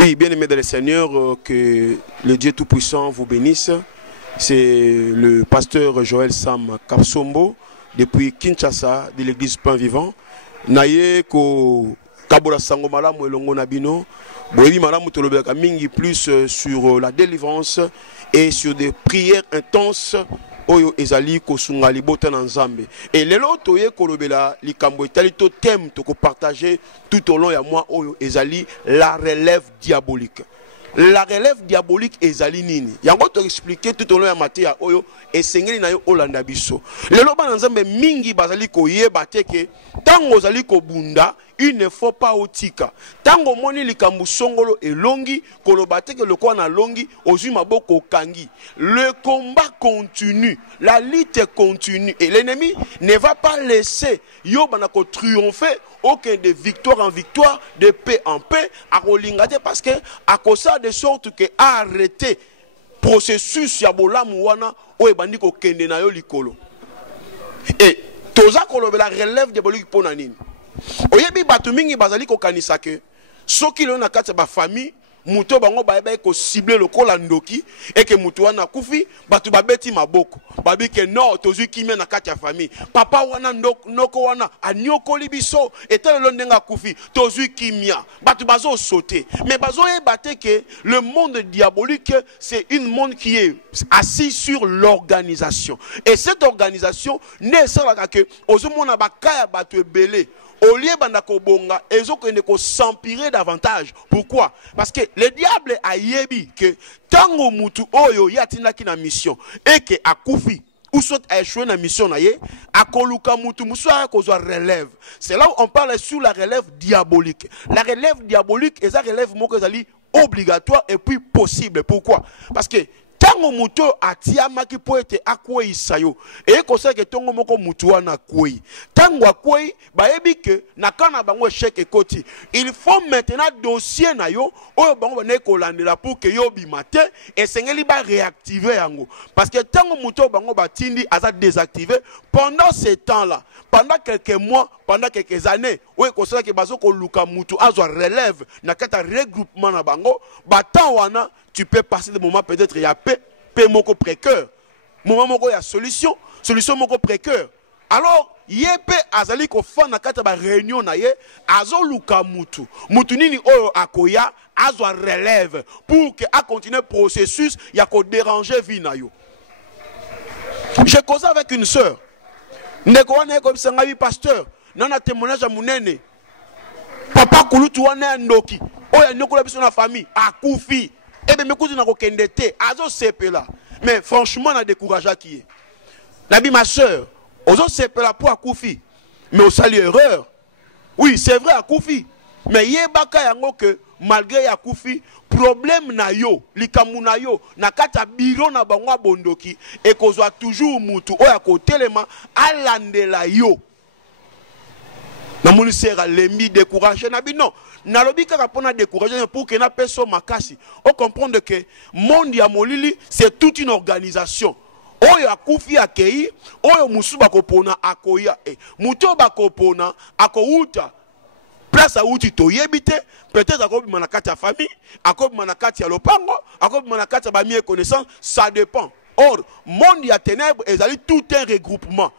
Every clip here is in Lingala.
Oui, bien aimé dans le Seigneur, que le Dieu Tout-Puissant vous bénisse. C'est le pasteur Joël Sam Kapsombo, depuis Kinshasa, de l'église Pain Vivant. Naye ko Kabola Sango Malamu Elongo Nabino, Boebi Malamu Tolobeka Mingi plus sur la délivrance et sur des prières intenses. Oyo ezali kosunga libota na Nzambe. Et lelo toye kolobela likambo etali to thème to ko partager tout au long ya moi oyo ezali la relève diabolique. La relève diabolique ezali nini? Yango to expliquer tout au long ya matia oyo esengeli na yo olanda biso. Lelo ba Nzambe mingi bazali koyeba te ke tango ozali kobunda il ne faut pas otika. Tango moni likambu songolo et longi, kolobate que le quoi na longi, ozu maboko kangi. Le combat continue, la lutte continue et l'ennemi ne va pas laisser yo banako triompher aucun de victoire en victoire, de paix en paix, à rolingate parce que à cause de sorte que arrêter processus ya bolamu wana o ebandi ko kende na yo likolo. Et toza kolobela relève diabolique pour nanini. Oyebi batu mingi bazali ko kanisa ke soki lo na kati ba famille muto bango ba ko cibler lokola ndoki et que muto wana kufi batu babeti maboko babi ke no tozu kimia na kati ya famille papa wana noko wana anyokoli biso etele lo ndenga kufi tozu kimia batu bazo sauter mais bazo ebate ke le monde diabolique c'est une monde qui est assis sur l'organisation et cette organisation ne sera que ozomona bakaya batu ebele. Au lieu de bonga, ils ont s'empirer davantage. Pourquoi? Parce que le diable a yebi que tango mutu oyo yatina ki na mission et que akufi ou soit a échoué na mission na ye akoluka mutu muswa ko zo relève. C'est là où on parle sur la relève diabolique. La relève diabolique est la relève moko ezali obligatoire et puis possible. Pourquoi? Parce que tango muto atiama ki po ete akwei sayo e ko se ke tongo moko mutu wana kwei tango akwei ba yebi ke na kana bango échec ekoti il faut maintenant dossier na yo oyo bango na ko landela pour que yo bimate et sengeli ba réactiver yango parce que tango muto bango batindi aza désactivé pendant ce temps là pendant quelques mois pendant quelques années oyo ko se ke bazo ko luka mutu azwa relève na kata regroupement na bango batan wana tu peux passer des moments peut-être il y a paix moko précœur moment moko il y a solution moko précœur alors yepe azali ko fa na kata ba réunion na ye azo luka mutu nini oyo akoya azwa relève pour que a continuer processus ya ko déranger vie na yo. J'ai causé avec une sœur ndeko wana ko bisanga bi pasteur nana témoignage à munene papa kulutu wana ndoki oya nyokola biso na famille akufi. Eh bien, m'écoute, on a kendete, azo sepela. Mais franchement, on a découragé qui est. Nabi ma soeur, ozo sepela pour akoufi. Mais au salut erreur. Oui, c'est vrai akoufi. Mais yebaka yango que malgré akoufi, problème na yo, likamu na yo, na kata biro na bangwa bondoki, et qu'on soit toujours mutu, oya ko telema, alandela yo. Na moni sera lembi découragé nabi non. Nalobi kaka pona décourager pour que na personne makasi. On comprend que monde ya molili c'est toute une organisation. Oyo akufi akei, oyo musuba kopona akoya e. Muto bakopona akouta. Place a outi to yebite, peut-être akobi manakati ya famille, akobi manakati ya lopango, akobi manakati ya ba mie connaissance, ça dépend. Or, monde ya ténèbres ezali tout un regroupement.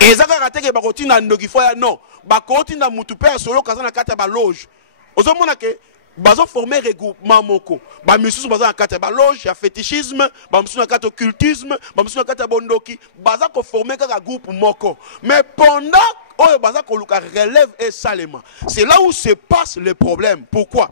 Ezaka kateke bakoti na ndoki foya non bakoti na mutu pe solo kaza na kata ba loge ozomona ke bazo former regroupement moko ba misusu baza na kata ba loge ya fétichisme ba misusu na kata occultisme ba misusu na kata bondoki baza ko former kaka groupe moko mais pendant oyo baza ko luka relève et salema c'est là où se passe le problème. Pourquoi?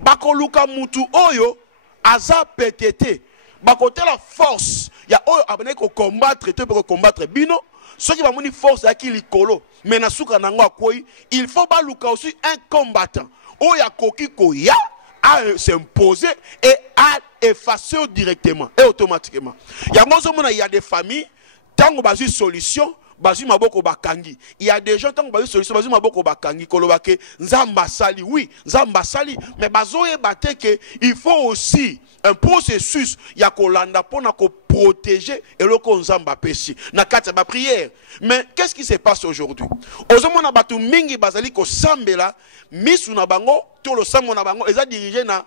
Bako luka mutu oyo aza petete bakote la force ya oyo abane ko combattre te pour combattre bino. Ceux qui vont mener force à qui likolo, mais na souka nango akoi, il faut pas luka aussi un combattant. Oya koki koya à s'imposer et à effacer directement et automatiquement. Il y a des familles, tant que basi solution, bazu maboko bakangi. Il y a des gens tant que bazu solution bazu maboko bakangi kolobake nzamba sali. Oui, nzamba sali, mais bazo e bate que il faut aussi un processus ya kolanda pona ko protéger et le nzamba pesi na kati ba prière. Mais qu'est-ce qui se passe aujourd'hui? Ozomona batu mingi bazali ko sambela misu na bango to lo sambo na bango eza dirigé na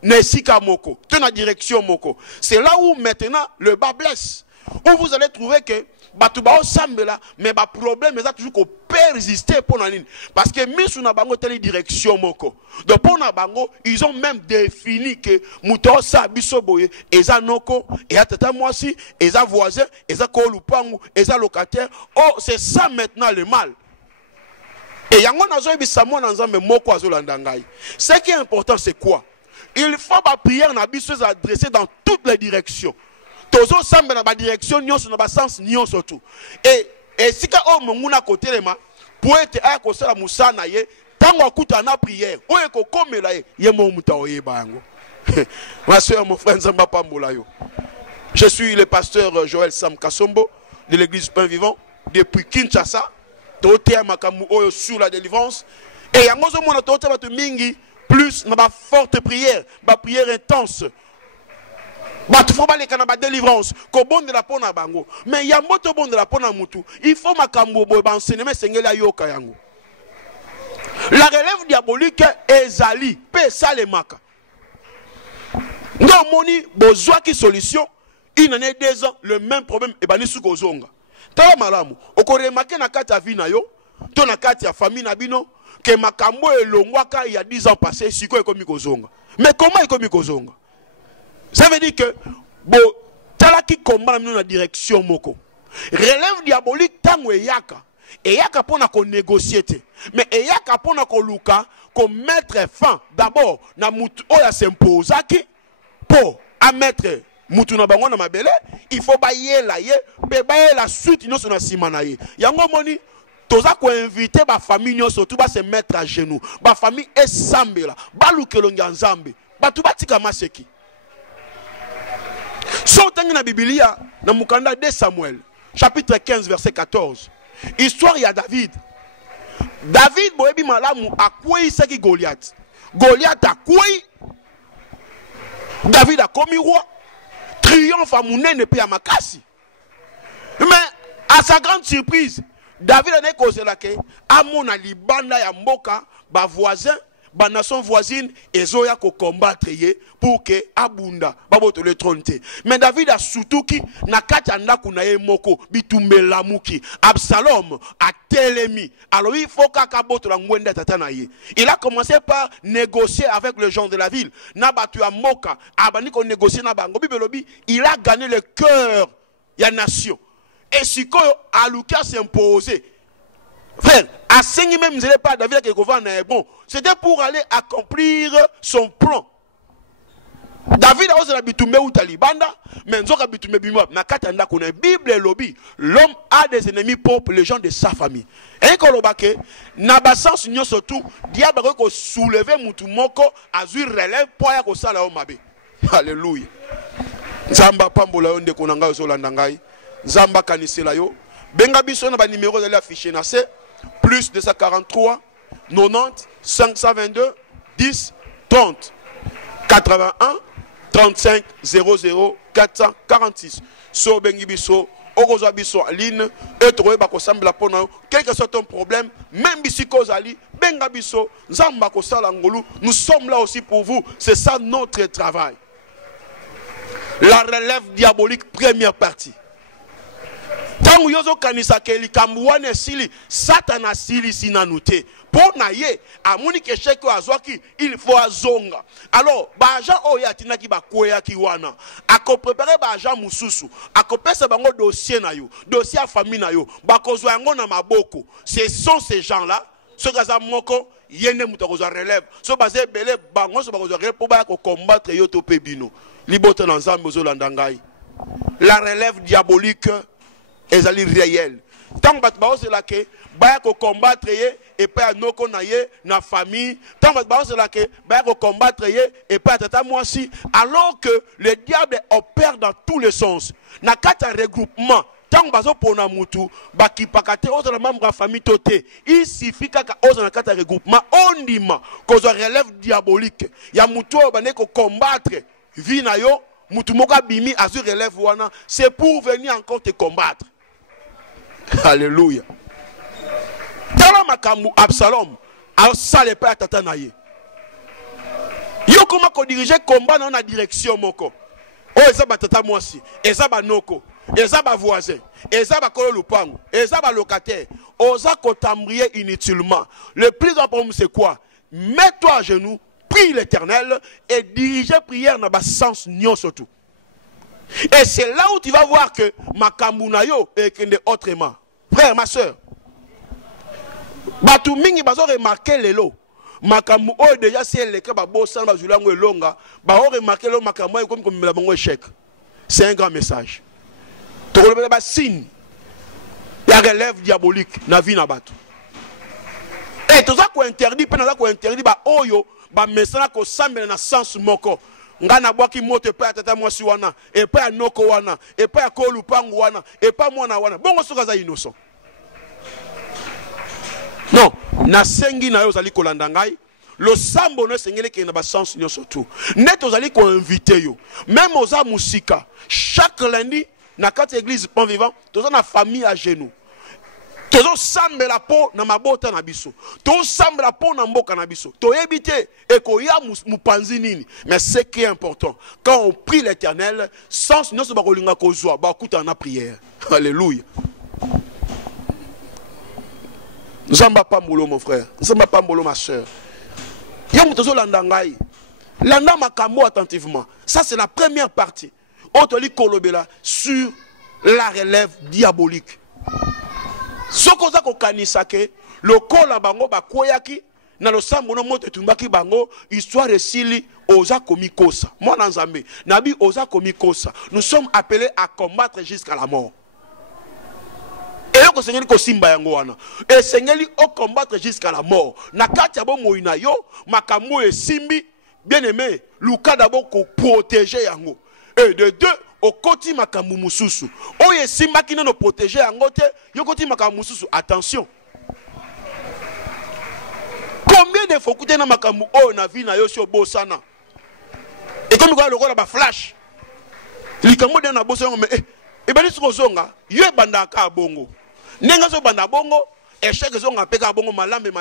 Nesika moko, dans la direction moko. C'est là où maintenant le bas blesse. Où vous allez trouver que Batouba semble là, mais le problème est toujours qu'on persister pour la ligne. Parce que mis sur la bango telle direction moko. Donc pour la bango, ils ont même défini que Mouto sa bisoboye, eza noko, et à tata moi aussi, eza voisin, eza kolupangu, eza locataire. Oh, c'est ça maintenant le mal. Et yango nazo ebisamo na nzambe moko azolandangai. Ce qui est important c'est quoi? Il faut la prière na biso adresser dans toutes les directions. Tozo semble na ba direction nyonso na ba sens nyonso tout. Et si ka o monguna côté lema pour être à ko sala musana ye tango akuta na prière. O e ko komela ye mo muta oyeba yango. Ma soeur, mon frère Nzamba Pambola yo. Je suis le pasteur Joël Sam Kasombo de l'église Pain Vivant depuis Kinshasa. Toté makamu oyo sur la délivrance et yango zo mona toté batu mingi. Plus dans ma forte prière, ma prière intense. Il faut aller dans ma délivrance. Bon de la pona bango. Mais il y a moto bon de la pona mutu. Il faut ma kambo enseignement sengela yoka yango. La relève diabolique est zali. Pe salemaka. Non moni besoin qui solution. Il en a 2 ans le même problème et bani sou kozonga. Tala malamu. Okore marqué na kati ya vie na yo, to na kati ya famille na bino. Que makambo elongwaka il y a 10 ans passés, siko ekomi kozonga. Mais comment ekomi kozonga? Ça veut dire que bon, tala ki combat dans la direction moko. Relève diabolique tango eyaka. Eyaka pona ko négocier te. Mais eyaka pona ko luka ko mettre fin d'abord na mutu oya s'imposaki pour à mettre mutu na bango na mabele, il faut bailler la ye, be bailler la suite non na simana ye. Yango moni toza ko inviter ba famille surtout ba se mettre à genoux. Ba famille est sambela, ba lukelonga nzambe. Ba tu batika maseki. So tangi na Biblia na mukanda de Samuel, chapitre 15 verset 14. Histoire ya David. David boyebi malamu akwei seki Goliath. Goliath akwei. David a commis roi. Triomphe à munene pe ya makasi. Mais à sa grande surprise, David a causé la ke amona libanda ya mboka ba voisin ba nation voisine ezoya ko combattre ye pour que abunda baboto le trône. Mais David a sutuki na kati ndaku na ye moko bitumbela muki Absalom a telemi. Alors il faut kaka boto la ngwenda tata na ye. Il a commencé par négocier avec les gens de la ville. Na batu ya moka abani ko négocier na bango bibelobi, il a gagné le cœur ya nation. Et si Aluka s'est imposé, frère, à 5 même, pas David qui est bon. C'était pour aller accomplir son plan. David a osé la bitumé ou talibanda, mais nous avons bitumé bimop. Na katanda qu'on a Bible et lobby. L'homme a des ennemis propres, les gens de sa famille. Et quand l'on bake, n'abasance union surtout, diable ko soulever mutu moko, azur relève pour ya ko sala o mabe. Alléluia. Nzamba pambola onde konanga ozolandangai. Zamba kanisela yo. Benga biso na ba numéro de l'affiché na c'est plus 243 90 522 10 30 81 35 00 446. So bengi biso okozwa biso aline et trouver ba ko sambela pona quel que soit ton problème, même bisi kozali benga biso nzamba ko sala ngolu. Nous sommes là aussi pour vous, c'est ça notre travail. La relève diabolique première partie. Tangu yozo kanisa ke likambuane sili satana sili sinanute pour naye amuni ke cheko azwaki il faut azonga. Alors baja oya tinaki bakoya ki wana ako préparer baja mususu ako pesa bango dossier na yo dossier a famille na yo bakozwa yango na maboko. Ce sont ces gens là ceux kaza moko yene mutakozwa relève so bazé belé bango so bakozwa relève pour ba ko combattre yo to pebino libote na nzambe ozolandangai. La relève diabolique est réel. Tant que c'est là que baya ko combattre et pas noko na ye na famille. Tant que c'est là que baya ko combattre et pas tata moi aussi. Alors que le diable opère dans tous les sens. Na kata regroupement tant bazo pona mutu bakipakate oza na membre ya famille toté il suffit kaka oza na kata regroupement ondima kozo relève diabolique ya mutu oyo bane ko combattre vie na yo mutu moko bimi azu relève wana c'est pour venir encore te combattre. Alléluia. Tala makambu Absalom a sale pa tata na ye yo comment ko diriger combat dans la direction moko o eza batata mwasi eza banoko eza ba voisin eza ba kolo lupango eza ba locataire oza kotambrier inutilement. Le plus important c'est quoi? Mets-toi à genoux, prie l'Éternel et diriger prière dans le sens nyon surtout. Et c'est là où tu vas voir que makambu na yo ekende autrement. Frère, ma soeur, batu mingi bazo remarquer lelo makambu o déjà si elle ka ba bossa ba zulango elonga ba o remarquer lo makambu comme la bango échec. C'est un grand message. Tu relèves ba signe. Il y a relève diabolique na vie na batu. Et tout ça ko interdit pe na ko interdit ba oyo ba mesana ko sambela na sens moko. Ngana bwaki moto pa tata mwasi wana et pa noko wana et pa ko lupango wana et pa mwana wana. Bongo soka za innocent. Non, na sengi na yo zali kolanda ngai. Le sambo ne sengele ke na ba sens nyo surtout. Net ozali ko inviter yo. Même oza musika. Chaque lundi na kati église Pan Vivant, toza na famille à genoux. Tozo sambe la po na mabota na biso. Tozo sambe la po na mboka na biso. To ebite e ko ya mupanzi nini. Mais ce qui est important, quand on prie l'Éternel, sens nyo so ba kolinga kozwa, ba kuta na prière. Alléluia. Nzamba pambolo mon frère, nzamba pambolo ma soeur. Yom tozo landa ngai. Landa makambo attentivement. Ça c'est la première partie. Otoli kolobela sur la relève diabolique. Sokoza ko kanisa ke lokola bango bakoyaki na lo sambo no moto tumbaki bango histoire esili oza komikosa. Mwana nzambe, nabi oza komikosa. Nous sommes appelés à combattre jusqu'à la mort. Et yo ko sengeli ko simba yango wana. Et sengeli o combattre jusqu'à la mort. Na kati abo moina yo makambo esimbi bien aimé, luka d'abord ko protéger yango. Et de deux, au côté makambu mususu. Oye simba qui nous protéger yango te, yo côté makambu mususu. Attention. Combien de fois écouter na makambu o na vie na yo sur bosana. Et comme quoi le roi ba flash. Likambo de na bosana mais e bani siko zonga, yo banda ka bongo. Nenga zo banda bongo, échec zonga peka bongo malembe.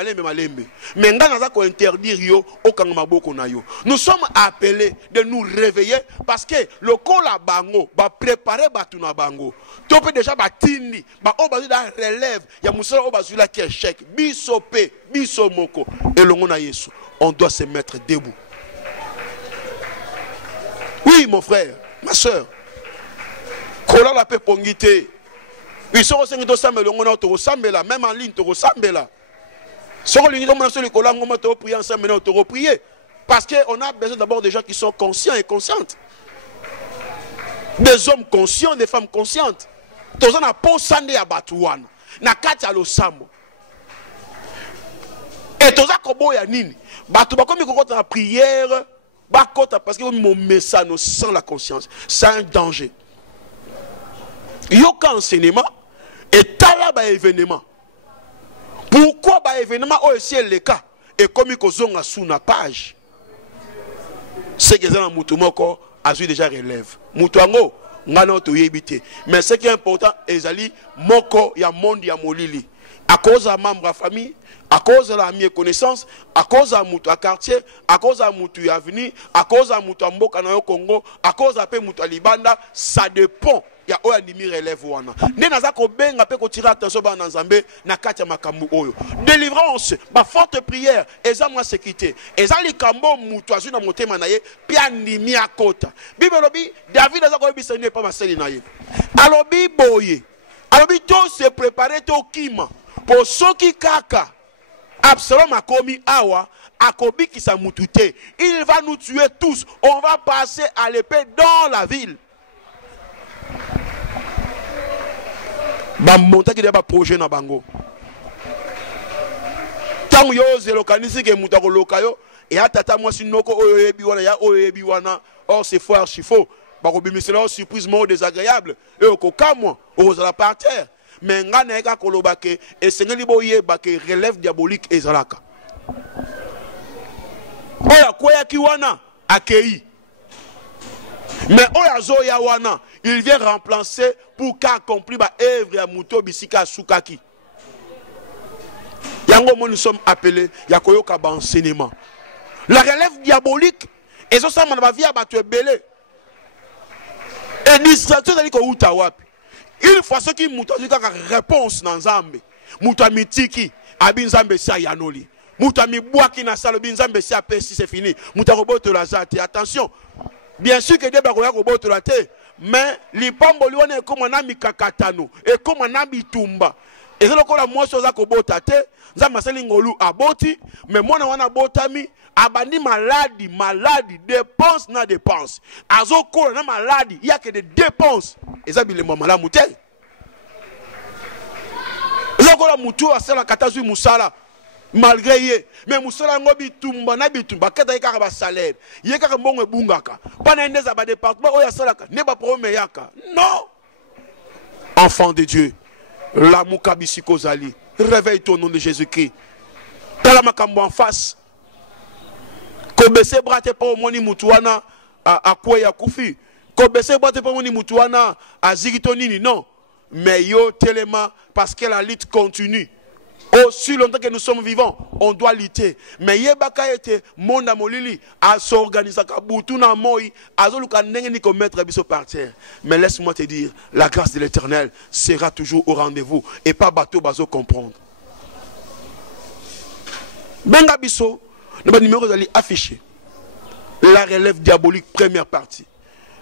Mais ngana za ko interdire yo okanga maboko na yo. Nous sommes appelés de nous réveiller parce que le kola bango ba préparer batu na bango. To peut déjà batindi, ba obazu da relève, ya musala obazu la ki échec, bisope, bisomoko et longo na Yesu. On doit se mettre debout. Oui mon frère, ma soeur. Kola la pe pongité. Ils sont aussi de sambela, on a autour sambela, même en ligne, autour sambela. Sur l'unité, on a sur le collant, on a prier ensemble, on a prier. Parce qu'on a besoin d'abord de gens qui sont conscients et conscientes. Des hommes conscients, des femmes conscientes. Tous on a pas sandé à Batouane. Na katia lo sambo. Et tous a kobo ya nini. Batou bakomi kokota na prière, bakota parce que mon message sans la conscience, c'est un danger. Yoka enseignement et tala ba événement. Pourquoi ba événement au ciel le cas et comme il kozonga sous na page. C'est que ça mutu moko azu déjà relève. Mutu ango ngana to yebité. Mais ce qui est important ezali moko ya monde ya molili. À cause de membre de la famille, à cause de l'ami connaissance, à cause de mutu à quartier, à cause de mutu à venir, à cause de mutu à mboka na yo Congo, à cause de mutu à Libanda, ça dépend. Il y a un ennemi relève wana. Ne naza ko benga pe ko tirer attention ba na Nzambe na kati ya makambu oyo. Délivrance, ba forte prière, eza mwa sécurité. Eza likambo mutu azu na motema na ye, pia ndimi akota. Bible lobi David aza ko bisa ne pa maseli na ye. Alobi boye. Alobi to se préparer to kima. Pour soki kaka Absalom a commis awa akobi ki sa mutute. Il va nous tuer tous. On va passer à l'épée dans la ville. Ba monta ki deba projet na bango. Tangu yo zelo kanisi ke mutako lokayo e atata mwasi noko oyo yebi wana ya oyo yebi wana or c'est faux archi faux. bakobimisela o surprise mo désagréable et okokamwa ozala par terre. Mais ngana eka kolobake esengeli boyeba ke relève diabolique ezalaka. Oya koya ki wana akei. Mais oya zoya wana, il vient remplacer pour qu'accomplir ba œuvre ya muto bisika sukaki. Yango mo nous sommes appelés ya koyoka ba enseignement. La relève diabolique et ça man ba via ba tu belé. Et distraction dali ko uta wapi. Il faut ce qui muto ka réponse na Nzambe. Muto mitiki abi Nzambe sa yanoli. Muto mi boaki na salo bi Nzambe sa pesi c'est fini. Muto roboto la zate. Attention. Bien sûr que Dieu va roboto la te, mais lipambo lione comme na mikakatano et comme na bitumba. Et c'est là la moi chose ko bota te, Nzambe sali ngolu aboti, mais moi na wana botami abandi maladie, dépense na dépense. Azoko na maladie, il y a que des dépenses. Et ça bile mama la mutel. Loko la mutu asala katazu musala. Malgré ye, mais musala ngobi tumba na bitumba kata yeka ba salaire. Yeka ka mbongo ebungaka. Pana ndeza ba département oya salaka, ne ba prome yaka. Non. Enfant de Dieu, la mukabisi kozali. Réveille-toi au nom de Jésus-Christ. Tala makambo en face. Ko bese brate pa omoni mutuana a kwa ya kufi. Ko bese brate pa omoni mutuana a zigito nini, non. Mais yo tellement parce que la lutte continue. Aussi longtemps que nous sommes vivants, on doit lutter. Mais yebaka ete monda molili a s'organiser ka butuna moi azoluka ndenge ni ko mettre biso par terre. Mais laisse-moi te dire, la grâce de l'Éternel sera toujours au rendez-vous et pas bateau bazo comprendre. Benga biso, le numéro d'aller affiché. La relève diabolique première partie.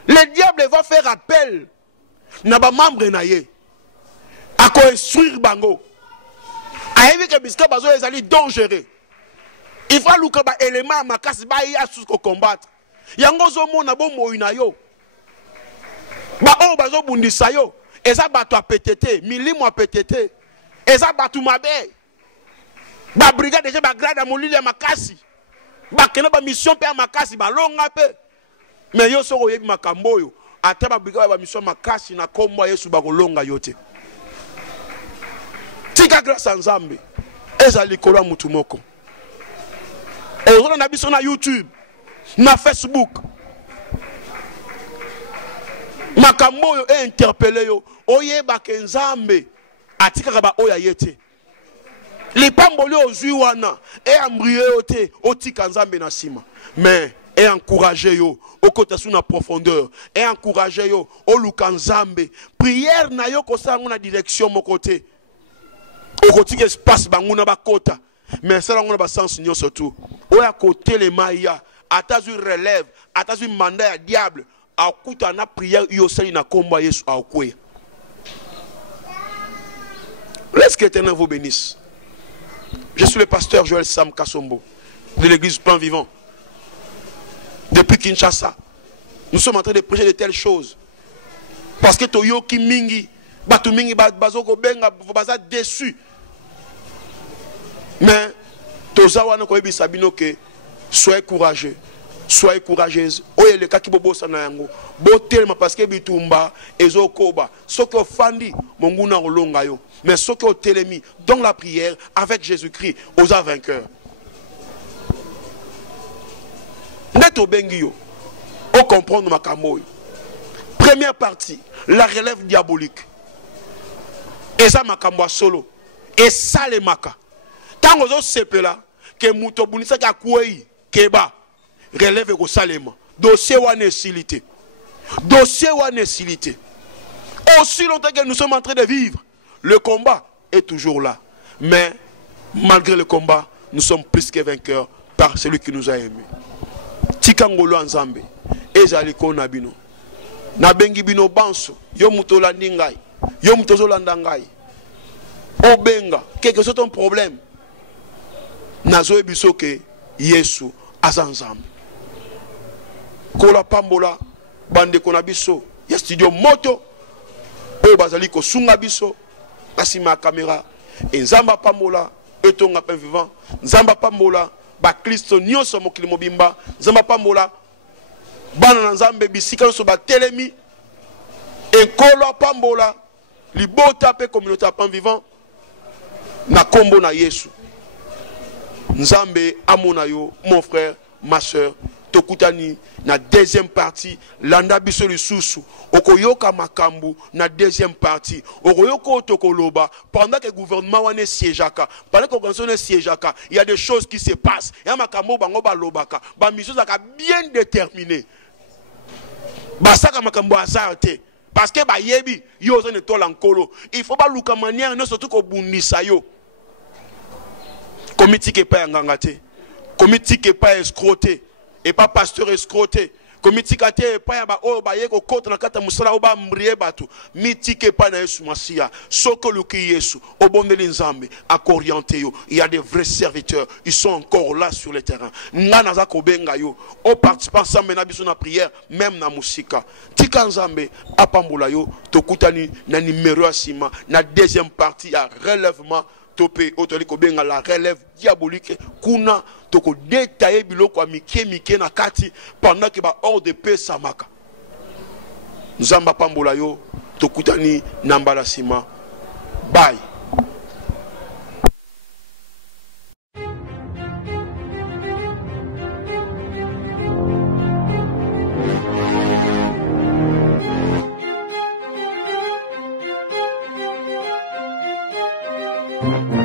Le diable va faire appel na ba membre na ye à ko instruire bango. Il faut que les éléments à combattre. Yango zo mona bo moina yo. Ba o bazo bundisa yo. Eza bato a PTT, milimo a PTT. Eza bato mabe. Ba brigade déjà ba grade a molili ya makasi. Ba kena ba mission pe makasi ba longa pe. Mais yo soko yebi makambo yo. Ata ba brigade ba mission makasi na kombo Yesu ba kolonga yote. Tika grâce à Nzambe. Ezali kola mutu moko. On a biso na YouTube, na Facebook. Makambo yo interpellé yo. Oyeba ke Nzambe atika ba oya yete. Lipambo yo ozui wana e ambrié yo te otika Nzambe na sima. Mais et encourager yo au côté sous la profondeur et encourager yo au luka Nzambe. Prière na yo ko sa na direction mon côté. Au côté espace banguna bakota mais ça on a ba sens nyo surtout oya côté les maya atazu relève atazu mandat ya diable akuta na prière yo sali na komba Yesu akwe. Laisse que l'Éternel vous bénisse. Je suis le pasteur Joël Sam Kassombo de l'église Plan Vivant depuis Kinshasa. Nous sommes en train de prêcher de telles choses parce que toyo ki mingi batu mingi bazoko benga baza déçu. Mais tozawana ko ebisa bino ke soyez courageux, soyez courageuse. Oye le kaki bobo sana yango. Botelma parce que bitumba ezokoba. Soko fandi monguna olonga yo. Mais soko telemi dans la prière avec Jésus-Christ aux vainqueurs. Neto bengi yo. O comprendre makambo. Première partie, la relève diabolique. Et ça makambo solo. Et ça les maka. Tant que sepela que muto bunisa ka kuei keba relève ko salema. Dossier wa nécessité. Dossier wa nécessité. Aussi longtemps que nous sommes en train de vivre, le combat est toujours là. Mais malgré le combat, nous sommes plus que vainqueurs par celui qui nous a aimés. Tikangolo Nzambe. Ezali ko nabino. Na bengi bino banso. Yo muto landi ngai. Yo muto zo landa ngai. Obenga. Quelque chose ton problème. Nazo ebiso ke Yesu azanzambe. Kola pambola bande kona biso. Ya studio moto. O bazali ko sunga biso. Asima caméra. Et Nzamba pambola. Etonga Pain Vivant. Nzamba pambola. Ba Kristo nyonso mokili mobimba. Nzamba pambola. bana nzambe bisika so ba telemi ekolo pambola libota pe communauté pan vivant na kombo na Yesu nzambe amona yo mon frère ma soeur tokutani na deuxième partie landa biso lisusu okoyoka makambu na deuxième partie okoyoko tokoloba pendant que le gouvernement wane siégeaka pendant que l'organisation ne siégeaka il y a des choses qui se passent ya makambo bango balobaka ba mission zaka bien déterminé basaka makambo azarte parce que ba yebi yo zo ne tola nkolo il faut ba luka manière ne surtout ko bundisa yo comité qui pas ngangate comité qui pas escroté et pas pasteur escroté comité qui est pas ba o ba yeko contre na kata musala o ba mbrié batu miti qui pas na Yesu Masia soko luki Yesu obondeli nzambe akorienté yo il y a des vrais serviteurs ils sont encore là sur le terrain ngana za ko benga yo o participant ensemble na biso na prière même na musika tika nzambe apambola yo tokutani na numéro asima na deuxième partie à relèvement topé otoli ko benga la relève diabolique kuna toko détailler biloko a mike na kati pendant que ba hors de paix samaka nzamba pambola yo tokutani nambala sima bye. Thank you.